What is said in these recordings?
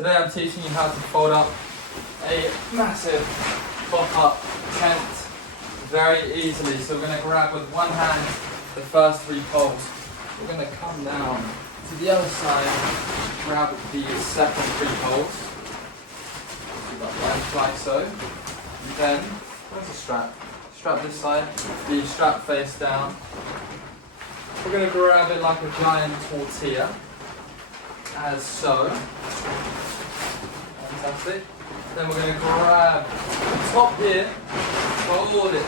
Today I'm teaching you how to fold up a massive pop-up tent very easily. So we're going to grab with one hand the first 3 poles. We're going to come down to the other side, grab the second 3 poles, like so. And then, where's the strap? Strap this side, the strap face down. We're going to grab it like a giant tortilla, as so. Fantastic. Then we're going to grab the top here, fold it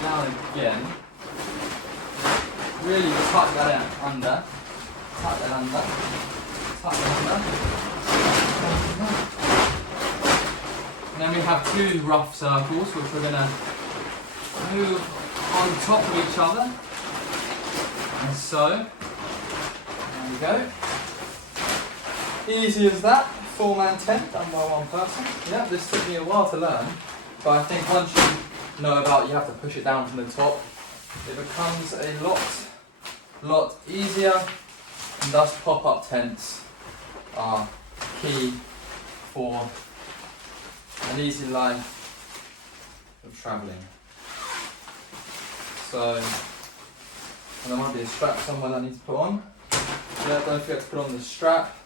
down again. Really tuck that under, tuck that under, tuck that under. And then we have 2 rough circles which we're going to move on top of each other. And so, there we go. Easy as that, 4-man tent done by 1 person. Yeah, this took me a while to learn, but I think once you know about you have to push it down from the top, it becomes a lot easier, and thus pop-up tents are key for an easy life of travelling. So, and there might be a strap somewhere that I need to put on. Yeah, don't forget to put on the strap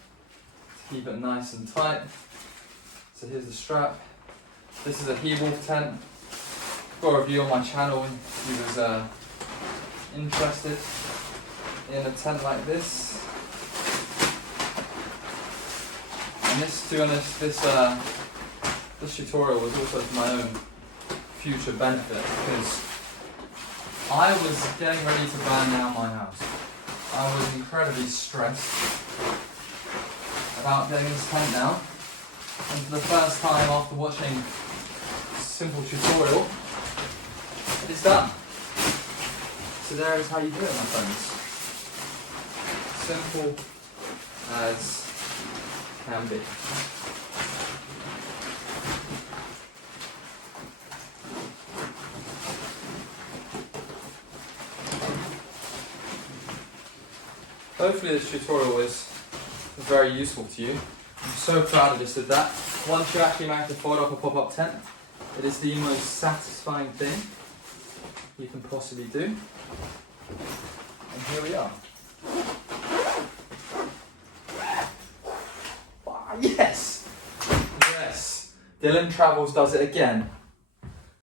to keep it nice and tight. So here's the strap. This is a he-wolf tent. I've got a review on my channel if you was interested in a tent like this. And this, to be honest, this tutorial was also for my own future benefit, because I was getting ready to burn down my house. I was incredibly stressed about getting this tent down, and for the first time after watching a simple tutorial, it is done. So there is how you do it, my friends. Simple as can be. Hopefully this tutorial is very useful to you. I'm so proud I just did that. Once you actually manage to fold up a pop-up tent, it is the most satisfying thing you can possibly do. And here we are. Yes! Yes! Dylan Travels does it again.